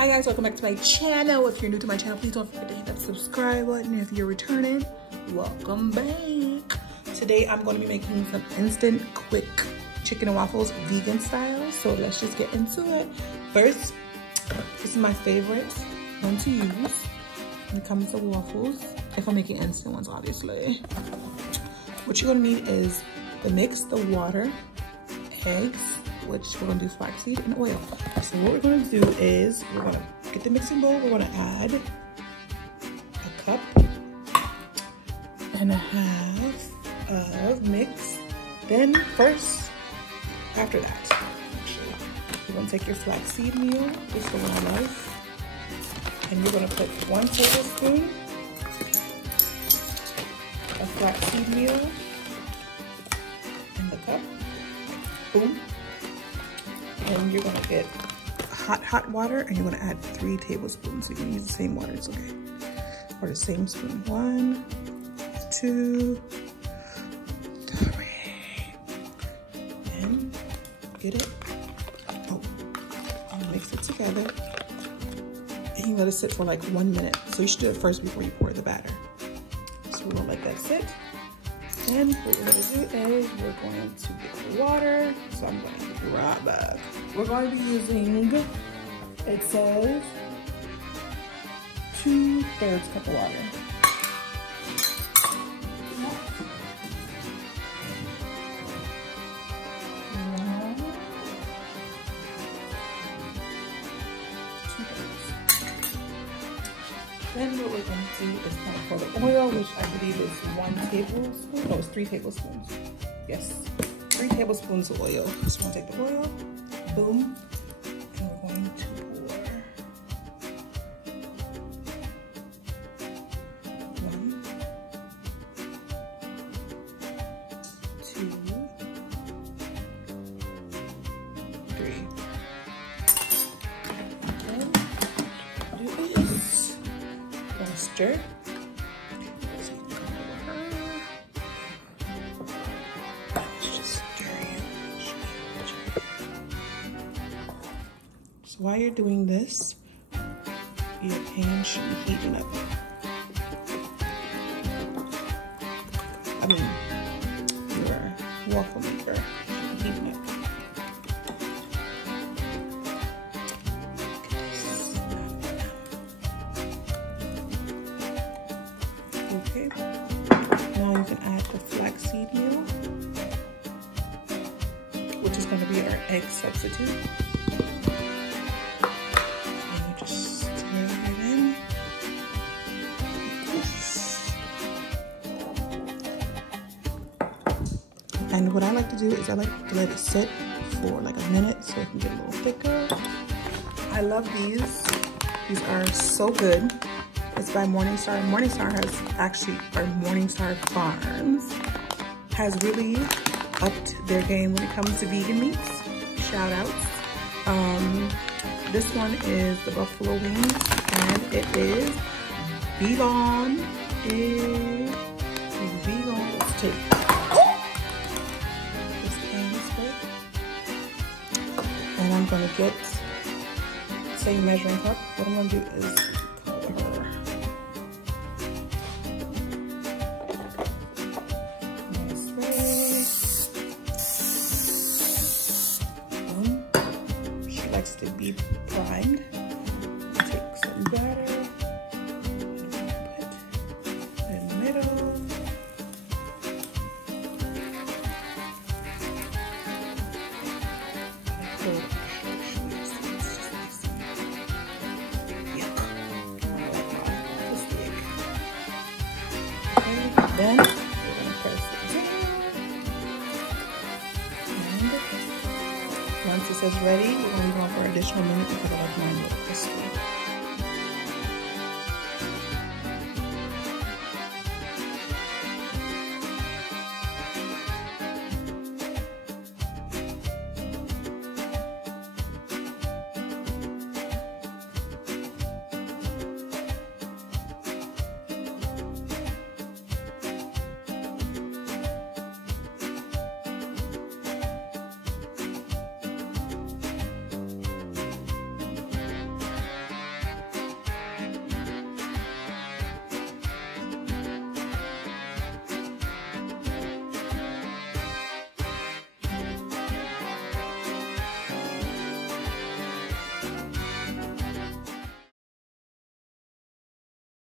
Hi guys, welcome back to my channel. If you're new to my channel, please don't forget to hit that subscribe button. If you're returning, welcome back. Today I'm going to be making some instant quick chicken and waffles vegan style. So let's just get into it. First, this is my favorite one to use. It comes with waffles. If I'm making instant ones, obviously. What you're gonna need is the mix, the water, eggs, which we're gonna do flaxseed and oil. So what we're gonna do is we're gonna get the mixing bowl. We're gonna add a cup and a half of mix. Then first, after that, actually, you're gonna take your flaxseed meal, just the one I love, and you're gonna put 1 tablespoon of flaxseed meal in the cup. Boom. And you're gonna get hot water, and you're gonna add 3 tablespoons. So you can use the same water, it's okay. Or the same spoon. 1, 2, 3. And get it. Oh, and mix it together. And you let it sit for like 1 minute. So you should do it first before you pour the batter. So we're gonna let that sit. And what we're gonna do is we're going to get the water. So I'm going to grab that. We're going to be using, it says 2/3 cup of water. Then what we're going to do is kind of pour the oil, which I believe is 1 tablespoon. No, it's 3 tablespoons. Yes, 3 tablespoons of oil. So we're going to take the oil, boom, and we're going to pour 1, 2, 3. And do this. Stir. Let's just stir it. So while you're doing this, your pan should be heating up. I mean, your waffle maker should be heating up. Okay, now you can add the flaxseed meal, which is going to be our egg substitute. And you just stir it in like this. And what I like to do is I like to let it sit for like a minute so it can get a little thicker. I love these. These are so good. It's by Morningstar. Morningstar has actually, or Morningstar Farms has really upped their game when it comes to vegan meats. Shout outs. This one is the buffalo wings, and it is vegan. It's vegan. Let's take this pan is good. And I'm gonna get the same measuring cup. What I'm gonna do is to be primed. Take some batter and put in the middle. Okay, then we're gonna press it down. And once it says ready, we're going to go on for an additional minute because I like mine.